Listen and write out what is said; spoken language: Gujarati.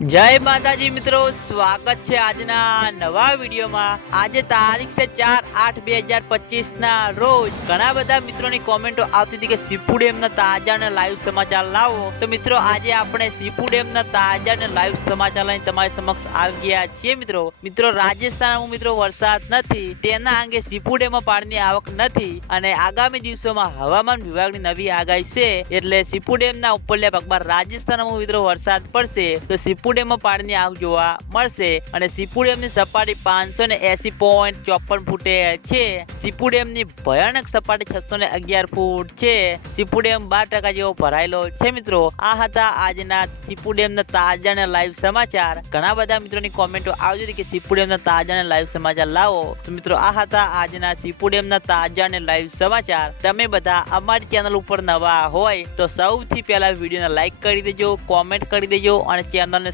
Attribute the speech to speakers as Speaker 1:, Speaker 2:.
Speaker 1: જય માતાજી મિત્રો, સ્વાગત છે આજના નવા વિડીયોમાં. આજે તારીખ છે ચાર આઠ બે હજાર પચીસ ના રોજ ઘણા બધા મિત્રોની કોમેન્ટો આવતી હતી કે સીપુ ડેમના તાજા અને લાઈવ સમાચાર લાવો. તો મિત્રો, આજે આપણે સીપુ ડેમના તાજા અને લાઈવ સમાચાર લઈને તમારી સમક્ષ આવી ગયા છીએ મિત્રો. મિત્રો, રાજસ્થાનમાં મિત્રો વરસાદ નથી. તેના અંગે સીપુ ડેમમાં પાણીની આવક નથી. અને આગામી દિવસોમાં હવામાન વિભાગની નવી આગાહી છે. એટલે સીપુ ડેમના ઉપરલ્યા ભાગમાં રાજસ્થાનમાં મિત્રો વરસાદ પડશે. તો સીપુ ડેમમાં પાણીની આવક જોવા મળશે અને સીપુડેમની સપાટી પાંચસો ને એસી પોઈન્ટ ચોપન ફૂટે છે. સીપુડેમની ભયાનક સપાટી છસો ને અગિયાર ફૂટ છે. સીપુડેમ બાર ટકા જેવો ભરાયેલો છે મિત્રો. આ હતા આજના સીપુડેમના તાજા અને લાઈવ સમાચાર. ઘણા બધા મિત્રોની કોમેન્ટો આવતી હતી કે સીપુડેમના તાજા અને લાઈવ સમાચાર લાવો. તો મિત્રો, આ હતા આજના સીપુડેમના તાજા અને લાઈવ સમાચાર. તમે બધા અમારી ચેનલ ઉપર નવા હોય તો સૌથી પહેલા વિડીયોને લાઈક કરી દેજો કોમેન્ટ કરી દેજો અને ચેનલને